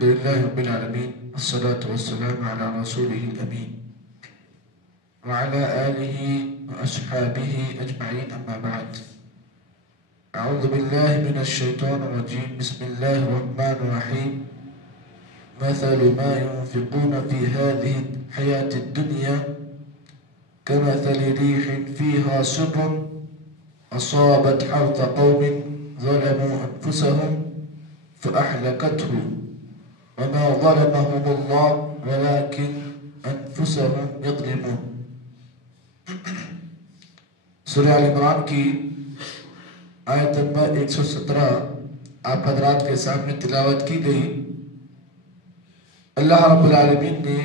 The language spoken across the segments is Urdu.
الحمد لله رب العالمين والصلاة والسلام على رسوله الأمين وعلى آله وأصحابه أجمعين أما بعد. أعوذ بالله من الشيطان الرجيم. بسم الله الرحمن الرحيم. مثل ما ينفقون في هذه الحياة الدنيا كمثل ريح فيها سر أصابت حرث قوم ظلموا أنفسهم فأحلكته وما ظلمهم الله ولكن أنفسهم يظلمون. سورہ آل عمران کی آیت نمبر 117 آپ حضرات کے سامنے تلاوت کی گئی. اللہ رب العالمین نے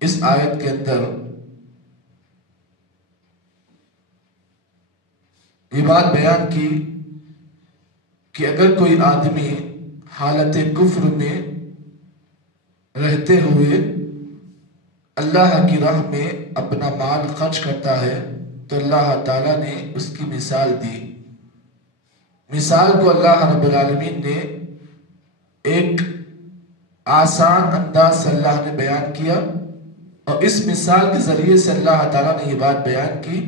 اس آیت کے اندر یہ بات بیان کی کہ اگر کوئی آدمی حالت کفر میں رہتے ہوئے اللہ کی راہ میں اپنا مال خرچ کرتا ہے تو اللہ تعالیٰ نے اس کی مثال دی. مثال کو اللہ رب العالمین نے ایک آسان انداز سے اللہ نے بیان کیا اور اس مثال کے ذریعے سے اللہ تعالیٰ نے یہ بات بیان کی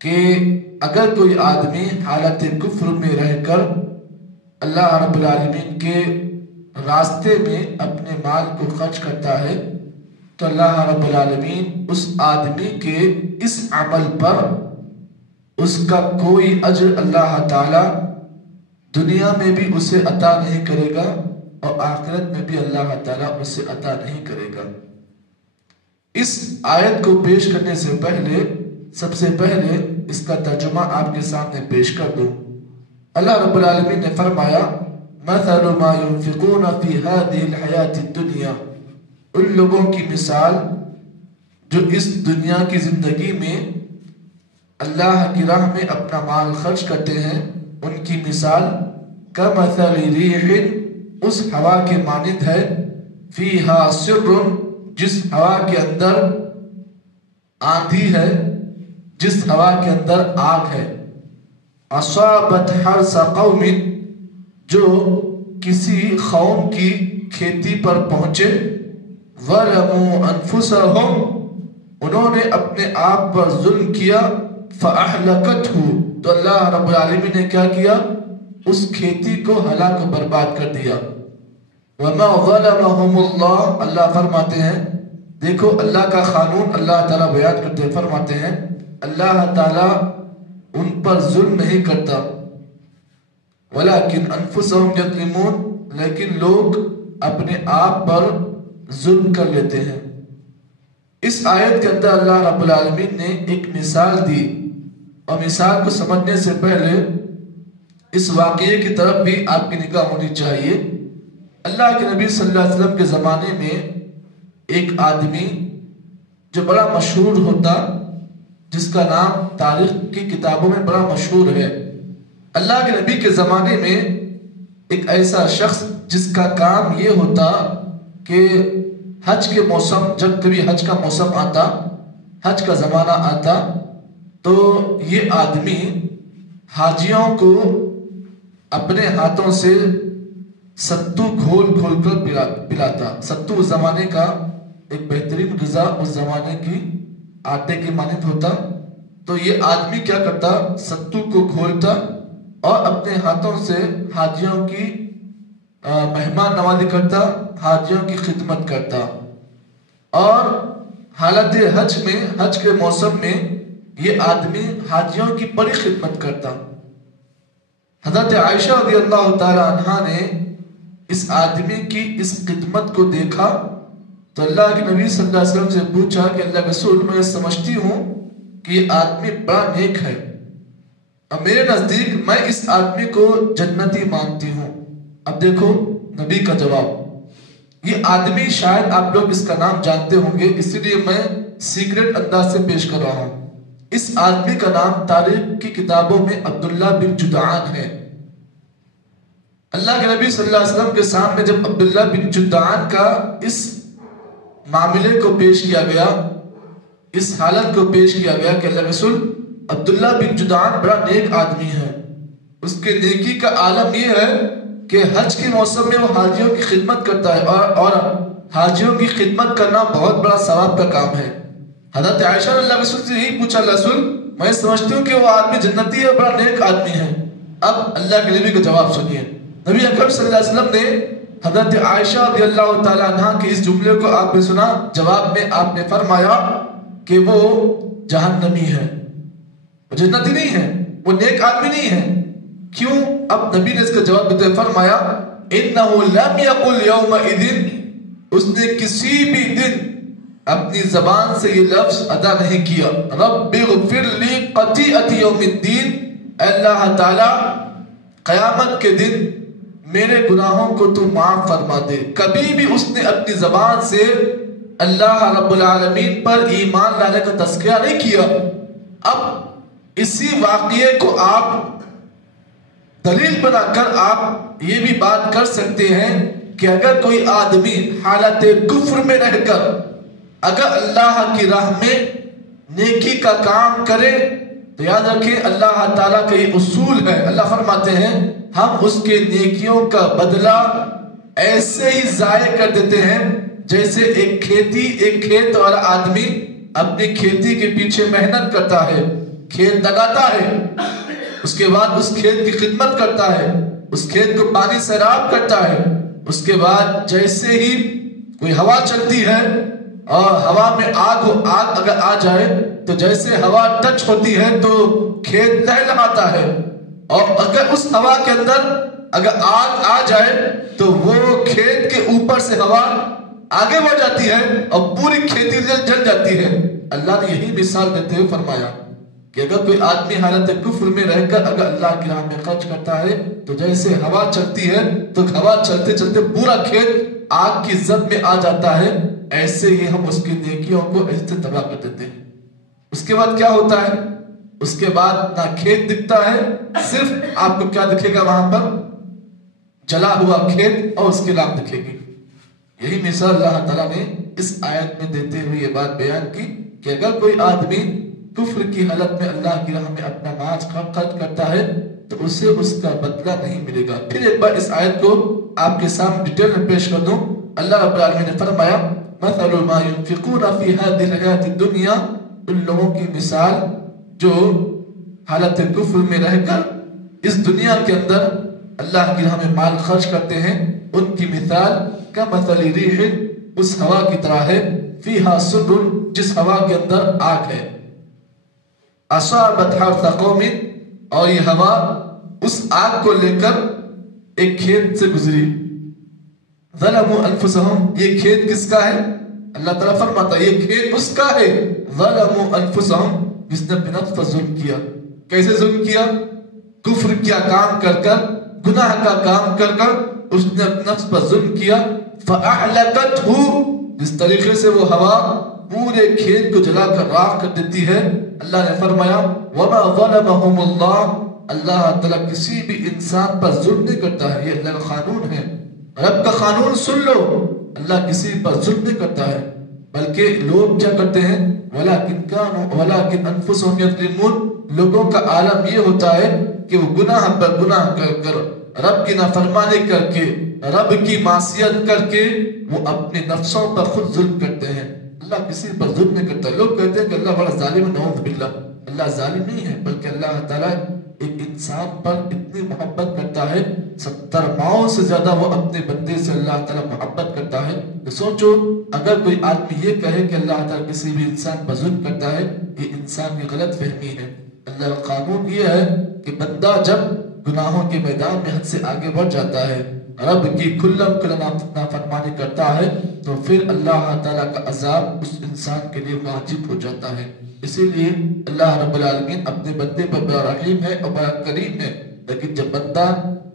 کہ اگر کوئی آدمی حالت کفر میں رہ کر اللہ رب العالمین کے راستے میں اپنے مال کو خرچ کرتا ہے تو اللہ رب العالمین اس آدمی کے اس عمل پر اس کا کوئی اجر اللہ تعالی دنیا میں بھی اسے عطا نہیں کرے گا اور آخرت میں بھی اللہ تعالی اسے عطا نہیں کرے گا. اس آیت کو پیش کرنے سے پہلے سب سے پہلے اس کا ترجمہ آپ کے سامنے پیش کر دوں. اللہ رب العالمین نے فرمایا مثل ما ينفقون في هذه الحياة الدنيا، ان لوگوں کی مثال جو اس دنیا کی زندگی میں اللہ کی راہ میں اپنا مال خرچ کرتے ہیں، ان کی مثال كمثل ريح، اس ہوا کے مانند ہے، فيها سر، جس ہوا کے اندر آندھی ہے، جس ہوا کے اندر آگ ہے، اصابت حرث قوم، جو کسی قوم کی کھیتی پر پہنچے، ظلموا انفسهم، انہوں نے اپنے آپ پر ظلم کیا، فاحلکته، تو اللہ رب العالمین نے کیا کیا؟ اس کھیتی کو ہلاک و برباد کر دیا. وما ظلمهم اللہ، اللہ فرماتے ہیں، دیکھو اللہ کا قانون اللہ تعالیٰ بیان کرتے فرماتے ہیں اللہ تعالیٰ ان پر ظلم نہیں کرتا، ولیکن انفسهم یظلمون، لیکن لوگ اپنے آپ پر ظلم کر لیتے ہیں. اس آیت کے اندر اللہ رب العالمین نے ایک مثال دی اور مثال کو سمجھنے سے پہلے اس واقعے کی طرف بھی آپ کی نگاہ ہونی چاہیے. اللہ کے نبی صلی اللہ علیہ وسلم کے زمانے میں ایک آدمی جو بڑا مشہور ہوتا، جس کا نام تاریخ کی کتابوں میں بڑا مشہور ہے. اللہ کے نبی کے زمانے میں ایک ایسا شخص جس کا کام یہ ہوتا کہ حج کے موسم، جب کبھی حج کا موسم آتا، حج کا زمانہ آتا، تو یہ آدمی حاجیوں کو اپنے ہاتھوں سے ستو گھول گھول کر پلاتا. ستو اس زمانے کا ایک بہترین غذا اس زمانے کی آٹے کی مانند ہوتا. تو یہ آدمی کیا کرتا؟ ستو کو کھولتا اور اپنے ہاتھوں سے حاجیوں کی مہمان نوازی کرتا، حاجیوں کی خدمت کرتا. اور حالت حج میں، حج کے موسم میں یہ آدمی حاجیوں کی بڑی خدمت کرتا. حضرت عائشہ رضی اللہ تعالی عنہا نے اس آدمی کی اس خدمت کو دیکھا تو اللہ کے نبی صلی اللہ علیہ وسلم سے پوچھا کہ اللہ رسول، میں سمجھتی ہوں کہ یہ آدمی بڑا نیک ہے اور میرے نزدیک میں اس آدمی کو جنتی مانتی ہوں. اب دیکھو نبی کا جواب. یہ آدمی شاید آپ لوگ اس کا نام جانتے ہوں گے، اس لیے میں سیکریٹ انداز سے پیش کر رہا ہوں. اس آدمی کا نام تاریخ کی کتابوں میں عبداللہ بن جدعان ہے. اللہ کے نبی صلی اللہ علیہ وسلم کے سامنے جب عبداللہ بن جدعان کا اس معاملے کو پیش کیا گیا، اس حالت کو پیش کیا گیا کہ اللہ رسول، عبداللہ بن جدعان بڑا نیک آدمی ہے، اس کے نیکی کا عالم یہ ہے کہ حج کے موسم میں وہ حاجیوں کی خدمت کرتا ہے اور حاجیوں کی خدمت کرنا بہت بڑا ثواب کا کام ہے۔ حضرت عائشہ نے اللہ رسول سے یہی پوچھا، اللہ رسول میں سمجھتی ہوں کہ وہ آدمی جنتی ہے، بڑا نیک آدمی ہے، اب اللہ کے نبی کا جواب سنیے۔ نبی اکرم صلی اللہ علیہ وسلم نے حضرت عائشہ رضی اللہ تعالیٰ عنہ کے اس جملے کو آپ نے سنا، جواب میں آپ نے فرمایا کہ وہ جہنمی ہے، وہ جنتی نہیں ہے، وہ نیک آدمی نہیں ہے۔ کیوں؟ اب نبی نے اس کا جواب دیتے فرمایا اِنَّهُ لَمْ يَقُلْ يَوْمَئِذٍ، اس نے کسی بھی دن اپنی زبان سے یہ لفظ ادا نہیں کیا، رَبِّ اغْفِرْ لِي قَطِيئَةِ يَوْمِ الدِّينِ، اے اللہ تعالیٰ قیامت کے دن میرے گناہوں کو تو معاف فرما دے۔ کبھی بھی اس نے اپنی زبان سے اللہ رب العالمین پر ایمان لانے کا تذکرہ نہیں کیا۔ اب اسی واقعے کو آپ دلیل بنا کر آپ یہ بھی بات کر سکتے ہیں کہ اگر کوئی آدمی حالت کفر میں رہ کر اگر اللہ کی راہ میں نیکی کا کام کرے تو یاد رکھیں اللہ تعالیٰ کا یہ اصول ہے، اللہ فرماتے ہیں ہم اس کے نیکیوں کا بدلہ ایسے ہی ضائع کر دیتے ہیں جیسے ایک کھیت والا آدمی اپنی کھیتی کے پیچھے محنت کرتا ہے، کھیت لگاتا ہے، اس کے بعد اس کھیت کی خدمت کرتا ہے، اس کھیت کو پانی سیراب کرتا ہے، اس کے بعد جیسے ہی کوئی ہوا چلتی ہے اور ہوا میں آگ اگر آ جائے تو جیسے ہوا ٹچ ہوتی ہے تو کھیت لہلہاتا ہے، اور اگر اس ہوا کے اندر اگر آگ آ جائے تو وہ کھیت کے اوپر سے ہوا آگے بڑھ جاتی ہے اور پوری کھیتی جل جاتی ہے۔ اللہ نے یہی مثال دیتے ہوئے فرمایا کہ اگر کوئی آدمی حالت کفر میں رہ کر اگر اللہ کی راہ میں خرچ کرتا ہے تو جیسے ہوا چلتی ہے تو ہوا چلتے چلتے پورا کھیت آگ کی زد میں آ جاتا ہے، ایسے ہی ہم اس کی نیکیوں کو ایسے تباہ کر دیتے ہیں۔ اس کے بعد کیا ہوتا ہے؟ اس کے بعد نہ کھیت دکھتا ہے، صرف آپ کو کیا دکھے گا وہاں پر؟ جلا ہوا کھیت اور اس کی راکھ دکھے گی۔ یہی مثال اللہ تعالیٰ نے اس آیت میں دیتے ہوئے یہ بات بیان کی کہ اگر کوئی آدمی کفر کی حالت میں اللہ کی راہ میں اپنا مال خرچ کرتا ہے تو اسے اس کا بدلہ نہیں ملے گا۔ پھر ایک بار اس آیت کو آپ کے سامنے ڈیٹیل میں پیش کر دوں۔ اللہ رب العالمین نے فرمایا مثل ما ينفقون في هذه الحیاة الدنیا، ان لوگوں کی مثال جو حالت کفر میں رہ کر اس دنیا کے اندر اللہ کی راہ میں مال خرچ کرتے ہیں، ان کی مثال کمثل ریح، اس ہوا کی طرح ہے، فیہا سر، جس ہوا کے اندر آگ ہے، اصابت حرث قوم، اور یہ ہوا اس آگ کو لے کر ایک کھیت سے گزری، ظلموا انفسہم، یہ کھیت کس کا ہے؟ اللہ تعالیٰ فرماتا ہے یہ کھیت اس کا ہے، ظلموا انفسہم، جس نے اپنے نفس پر ظلم کیا۔ کیسے ظلم کیا؟ کفر کیا کام کر کر، گناہ کا کام کر کر اس نے اپنے نفس پر ظلم کیا، فَأَعْلَقَتْهُ، جس طریقے سے وہ ہوا پورے کھیت کو جلا کر راکھ کر دیتی ہے۔ اللہ نے فرمایا وَمَا ظَلَمَهُمُ اللَّهُ، اللہ تعالیٰ کسی بھی انسان پر ظلم نہیں کرتا ہے، یہ اللہ کا قانون ہے، رب کا قانون سن لو، اللہ کسی پر ظلم نہیں کرتا ہے، بلکہ لوگ کیا کرتے ہیں وَلَكِنْ أَنفُسُهُمْ يَظْلِمُونَ، لوگوں کا عالم یہ ہوتا ہے کہ وہ گناہ پر گناہ کر کر، رب کی نافرمانی کر کے، رب کی معصیت کر کے وہ اپنے نفسوں پر خود ظلم کرتے ہیں۔ اللہ کسی پر ظلم نہیں کرتا۔ لوگ کہتے ہیں کہ اللہ بڑا ظالم ہے، نعوذ باللہ، اللہ ظالم نہیں ہے، بلکہ اللہ تعالیٰ ایک انسان پر اتنی محبت کرتا ہے، 70 ماؤں سے زیادہ وہ اپنے بندے سے اللہ تعالیٰ محبت کرتا ہے۔ تو سوچو اگر کوئی آدمی یہ کہے کہ اللہ تعالیٰ کسی بھی انسان پر ظلم کرتا ہے، یہ انسان کی غلط فہمی ہے۔ اللہ کا قانون یہ ہے کہ بندہ جب گناہوں کے میدان میں حد سے آگے بڑھ جاتا ہے، رب کی کھلم کھلا نافرمانی کرتا ہے، تو پھر اللہ تعالیٰ کا عذاب اس انسان کے لیے واجب ہو جاتا ہے۔ اسی لیے اللہ رب العالمین اپنے بندے پر بڑا رحیم ہے اور بڑا کریم ہے، لیکن جب بندہ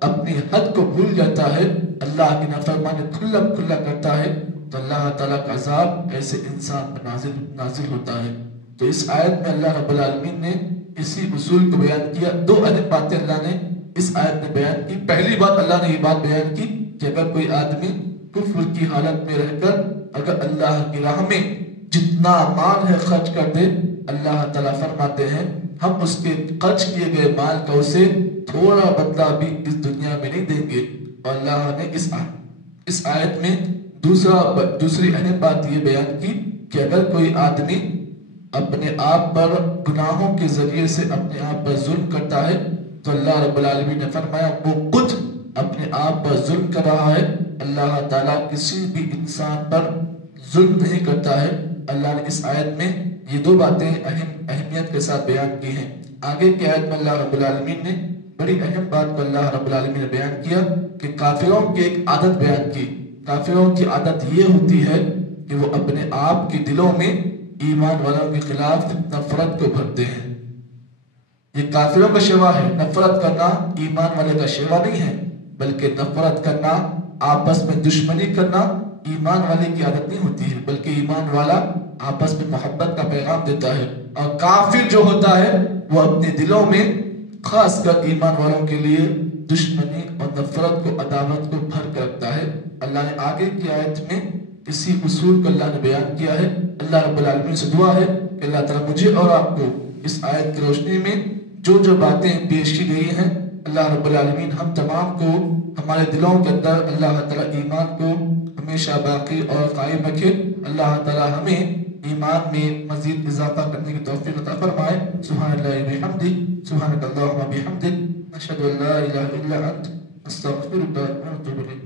اپنی حد کو بھول جاتا ہے، اللہ کی نافرمانی کھلم کھلا کرتا ہے، تو اللہ تعالیٰ کا عذاب ایسے انسان پر نازل ہوتا ہے۔ تو اس آیت میں اللہ رب العالمین نے اسی اصول کو بیان کیا۔ دو اہم باتیں اللہ نے اس آیت میں بیان کی۔ پہلی بات اللہ نے یہ بات بیان کی کہ اگر کوئی آدمی کفر کی حالت میں رہ کر اگر اللہ کی راہ میں جتنا مال ہے خرچ کر دے، اللہ تعالیٰ فرماتے ہیں ہم اس کے خرچ کیے گئے مال کا اسے تھوڑا بدلہ بھی اس دنیا میں نہیں دیں گے، اور اللہ نے اس آیت میں دوسری اہم بات یہ بیان کی کہ اگر کوئی آدمی اپنے آپ پر گناہوں کے ذریعے سے اپنے آپ پر ظلم کرتا ہے تو اللہ رب العالمین نے فرمایا وہ خود اپنے آپ پر ظلم کر رہا ہے. اللہ تعالیٰ کسی بھی انسان پر ظلم نہیں کرتا ہے. اللہ نے اس آیت میں یہ دو باتیں اہمیت کے ساتھ بیان کی ہیں. آگے کی آیت میں اللہ رب العالمین نے بڑی اہم بات کو اللہ رب العالمین نے بیان کیا کہ کافروں کی ایک عادت بیان کی. کافروں کی عادت یہ ہوتی ہے کہ وہ اپنے آپ کے دلوں میں ایمان والوں کے خلاف نفرت کو بھرتے ہیں. یہ کافروں کا شیوا ہے. نفرت کرنا ایمان والے کا شیوا نہیں ہے، بلکہ نفرت کرنا، آپس میں دشمنی کرنا ایمان والے کی عادت نہیں ہوتی ہے، بلکہ ایمان والا آپس میں محبت کا پیغام دیتا ہے. اور کافر جو ہوتا ہے وہ اپنے دلوں میں خاص کر ایمان والوں کے لیے دشمنی اور نفرت کو، عداوت کو بھر کے رکھتا ہے. اللہ نے آگے کی آیت میں اسی اصول کو اللہ نے بیان کیا ہے. اللہ رب العالمین سے دعا ہے کہ اللہ تعالیٰ مجھے اور آپ کو اس آیت کی روشنی میں جو باتیں پیش کی گئی ہیں، اللہ رب العالمین ہم تمام کو ہمارے دلوں کے اندر اللہ تعالیٰ ایمان کو ہمیشہ باقی اور قائم رکھے. اللہ تعالیٰ ہمیں ایمان میں مزید اضافہ کرنے کی توفیق عطا فرمائے. سبحان اللہ بحمدہ، سبحانک اللہم بحمدک، اشہد ان لا الہ الا انت، استغفرک و اتوب الیک.